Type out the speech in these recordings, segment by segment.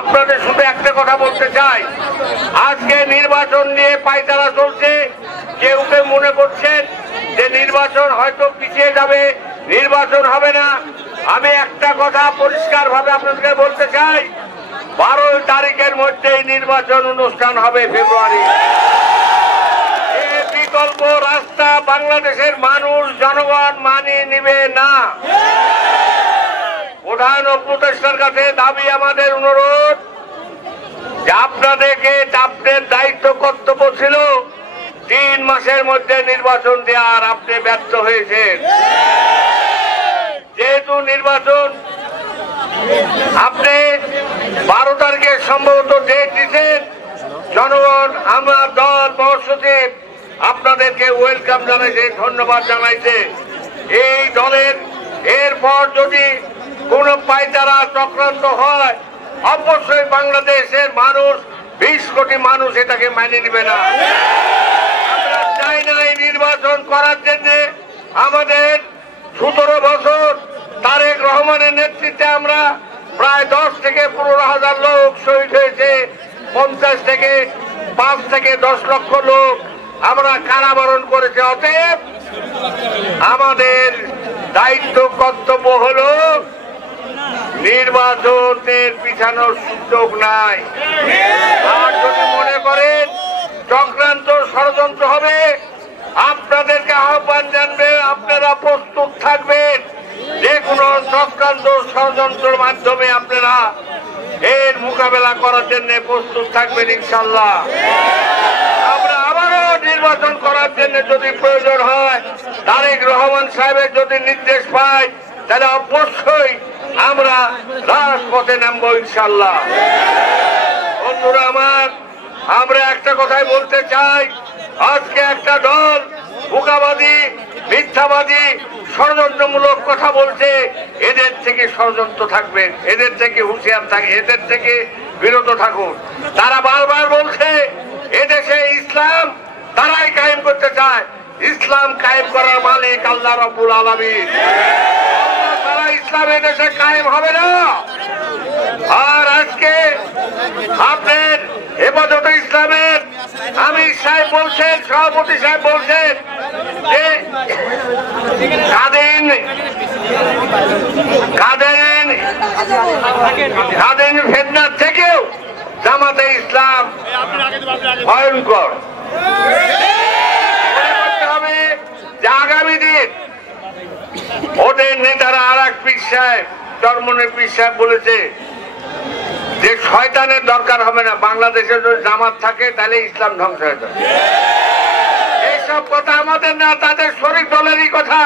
আপনাদের শুধু একটা কথা বলতে চাই, আজকে নির্বাচন নিয়ে পায়তারা চলছে। কেউ কেউ মনে করছেন যে নির্বাচন হয়তো পিছিয়ে যাবে, নির্বাচন হবে না। আমি একটা কথা পরিষ্কার ভাবে আপনাদেরকে বলতে চাই, 12 তারিখের মধ্যেই নির্বাচন অনুষ্ঠান হবে ফেব্রুয়ারি। এই বিকল্প রাস্তা বাংলাদেশের মানুষ জনগণ মানিয়ে নিবে না। প্রধান উপদেষ্টার কাছে দাবি, আমাদের অনুরোধ যে আপনাদেরকে আপনাদের দায়িত্ব কর্তব্য ছিল 3 মাসের মধ্যে নির্বাচন দেওয়ার, আপনি ব্যর্থ হয়েছেন। যেহেতু নির্বাচন আপনি 12 তারিখে সম্ভবত ডেট দিচ্ছেন, জনগণ আমার দল মহাসচিব আপনাদেরকে ওয়েলকাম জানাইছে, ধন্যবাদ জানাইছে। এই দলের এরপর যদি কোন পায়তারা চক্রান্ত হয়, অবশ্যই বাংলাদেশের মানুষ 20 কোটি মানুষ এটাকে মেনে নিবে না। আমরা চাই না এই নির্বাচন করার জন্য। আমাদের 17 বছর তারেক রহমানের নেতৃত্বে আমরা প্রায় 10 থেকে 15,000 লোক শহীদ হয়েছে, 50 থেকে 5 থেকে 10 লক্ষ লোক আমরা কারাবরণ করেছে। অতএব আমাদের দায়িত্ব কর্তব্য হলো নির্বাচনের পিছানোর সুযোগ নাই। আর যদি মনে করেন চক্রান্ত ষড়যন্ত্র হবে, আপনাদেরকে আহ্বান জানবে, আপনারা প্রস্তুত থাকবেন। যে কোনো চক্রান্ত ষড়যন্ত্রের মাধ্যমে আপনারা এর মোকাবেলা করার জন্য প্রস্তুত থাকবেন ইনশাল্লাহ। আমরা আবারও নির্বাচন করার জন্য যদি প্রয়োজন হয়, তারেক রহমান সাহেবের যদি নির্দেশ পাই, তাহলে অবশ্যই আমরা রাজপথে নামবো ইনশাল্লাহ। বন্ধুরা আমার, আমরা একটা কথাই বলতে চাই, আজকে একটা দল বোকাবাদী, মিথ্যাবাদী, ষড়যন্ত্রমূলক কথা বলছে। এদের থেকে ষড়যন্ত্র থাকবেন, এদের থেকে হুঁশিয়ার থাকবে, এদের থেকে বিরত থাকুন। তারা বারবার বলছে এদেশে ইসলাম তারাই কায়েম করতে চায়। ইসলাম কায়েম করার মালিক আল্লাহ রাব্বুল আলামিন। তারা ইসলাম এদেশে কায়েম হবে না। আর আজকে আপনার হেফাজতে ইসলামের আমির সাহেব বলছেন, সভাপতি সাহেব বলছেন যে কাদের ফেতনার থেকেও জামাতে ইসলাম ভয়ঙ্কর। হবে যে আগামী দিন ওদের নেতারা আর এক পীর সাহেব, চরমনের পীর সাহেব বলেছে যে শয়তানের দরকার হবে না, বাংলাদেশে যদি জামাত থাকে তাহলে ইসলাম ধ্বংস হয়ে যাবে। এইসব কথা আমাদের না, তাদের শরীক দলেরই কথা।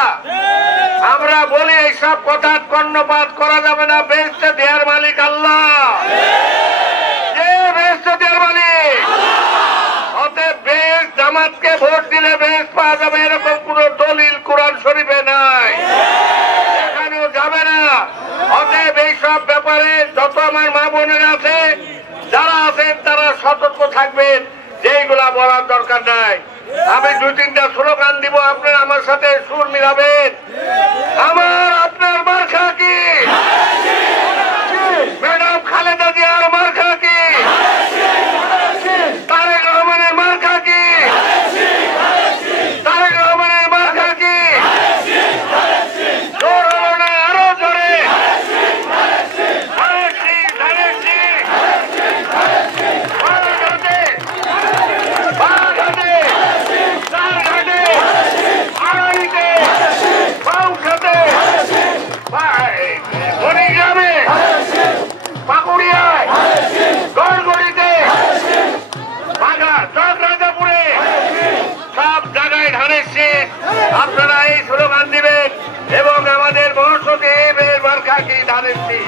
আমরা বলি এইসব কথা কর্ণপাত করা যাবে না। বেহেশতে দেওয়ার মালিক আল্লাহ, যে বেহেশতে দেওয়ার মালিক। অতএব বেহেশত জামাতকে ভোট দিলে বেহেশত পাওয়া যাবে এরকম কোন দলিল কোরআন শরীফে নাই, এখানেও যাবে না। অতএব এইসব ব্যাপারে যত আমার মা বোনেরা আছে, যারা আছেন তারা সতর্ক থাকবেন, যেইগুলা বলার দরকার নাই। আমি 2-3টা স্লোগান দিব, আপনারা আমার সাথে সুর মিলাবেন। আমার আপনার মার্কা কি? ম্যাডাম খালেদা জিয়ার মার্কা কি? তারেক রহমানের মার্কা কি? তারেক রহমানের মার্কা কি? জোর হলো না, আরো জোরে। আপনারা এই স্লোগান দিবেন এবং আমাদের মহাসচিবের মার্কা কি? ধানের শীষ।